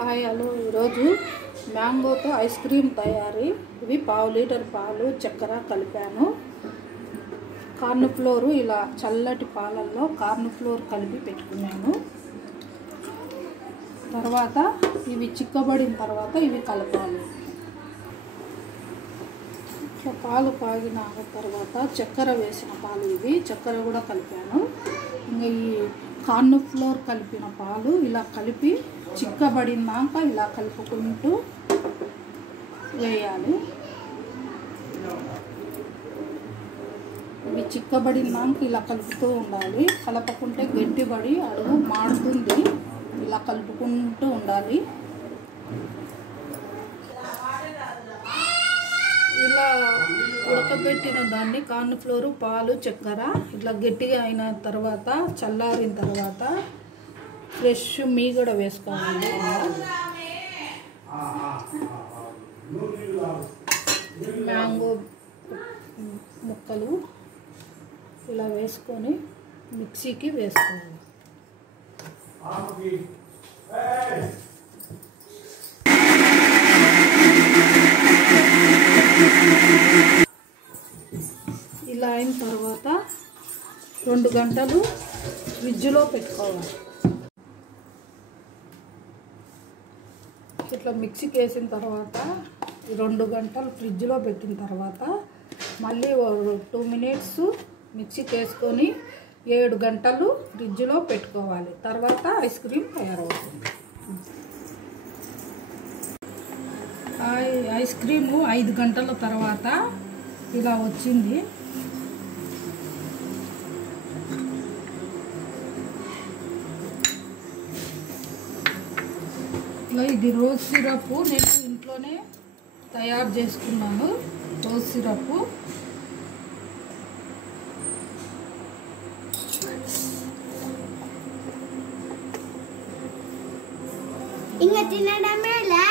Hi hello ఈరోజు మ్యాంగోతో ice cream తయారీ. ఇవి పావు లీటర్ పాలు చక్కెర కలిపాను. కార్న్ ఫ్లోర్ ఇలా చల్లటి పాలల్లో కార్న్ ఫ్లోర్ కలిపి పెట్టుకున్నాను. తర్వాత ఇవి చిక్కబడిన తర్వాత ఇవి కలపాలి. ఇట్లా పాలు కాగిన తర్వాత చక్కెర వేసిన పాలు, ఇవి చక్కెర కూడా కలిపాను. ఇంకా ఈ కార్న్ ఫ్లోర్ కలిపిన పాలు ఇలా కలిపి చిక్కబడినాక ఇలా కలుపుకుంటూ వేయాలి. ఇవి చిక్కబడినాక ఇలా కలుపుతూ ఉండాలి. కలపకుంటే గట్టిపడి అడుగు మాడుతుంది. ఇలా కలుపుకుంటూ ఉండాలి. ఇలా ఉడకబెట్టిన దాన్ని కార్న్ ఫ్లోర్, పాలు, చక్కెర ఇట్లా గట్టిగా అయిన తర్వాత చల్లారిన తర్వాత ఫ్రెష్ మీగడ వేసుకోవాలి. మ్యాంగో ముక్కలు ఇలా వేసుకొని మిక్సీకి వేసుకోవాలి. ఇలా అయిన తర్వాత 2 గంటలు ఫ్రిడ్జ్లో పెట్టుకోవాలి. ఇట్లా మిక్సీకి వేసిన తర్వాత 2 గంటలు ఫ్రిడ్జ్లో పెట్టిన తర్వాత మళ్ళీ 2 మినిట్స్ మిక్సీకి వేసుకొని 7 గంటలు ఫ్రిడ్జ్లో పెట్టుకోవాలి. తర్వాత ఐస్ క్రీమ్ తయారవుతుంది. ఐస్ క్రీము 5 గంటల తర్వాత ఇలా వచ్చింది. ఇది రోజ్ సిరప్ నేను ఇంట్లోనే తయారు చేసుకున్నాను. రోజ్ సిరప్ ఇంకా తినడమేలా.